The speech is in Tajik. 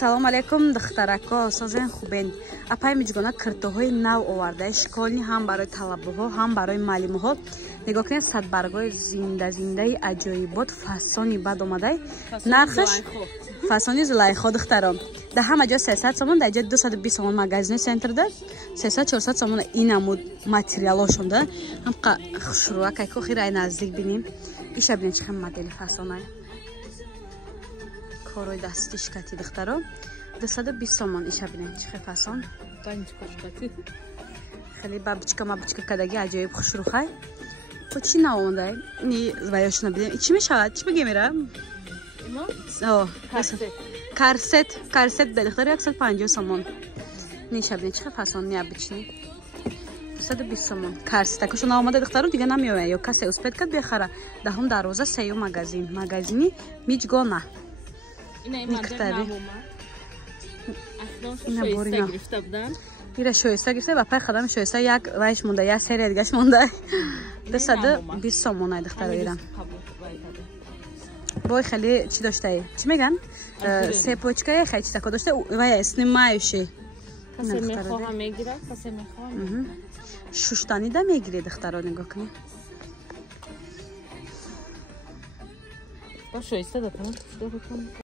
салом алейкум духтарако, созен хубен. Апай миҷгона киртоҳои нав оварда, шиколни ҳам барои талабаҳо, ҳам барои маълимаҳо. Нигоҳ кунед садбаргои зиндаи аҷоибот, фасони бад омадай. Нархаш фасони зулайхо духтарон. Да ҳама ҷо 300 сомон, да ҷо 220 сомон магазини центрда. 300-400 сомон инамуд материалошон да. Ҳамқа хушруакай ко хирай наздик биним. Иша бинем чихам модели фасонай. Корой дасти шкати духтаро 220 сомон иша бинем чихе фасон. خیلی بابچکا کداگی عجیب خوش رو خای. تو چی ناونده؟ نی وایشون بدیم. چی میشه؟ چی بگی میرم؟ آه. کارست دلخداری 150 سومون. نیشه بدیم چه فصل نیا بچینی؟ 120 سومون. کارست اگرشون آماده دخترون دیگه نمیومه. یا کسی اسپید کد بخره. دهم دروازه سیو مغازینی میجگونه. میکتری. اینا بورینا. ایره شویسته گرفته و پای خدام شویسته یک رایش مونده یا سری دیگهش مونده 220 سومونه دختر ایران روی خیلی چی داشته ای چی میگن سه پوچکای خیلی چیزا داشته و اسنیمایشی کسی میخواه میگیره کسی میخواه شوشتانی ده میگیره دخترها نگاه کنی با شویسته دادم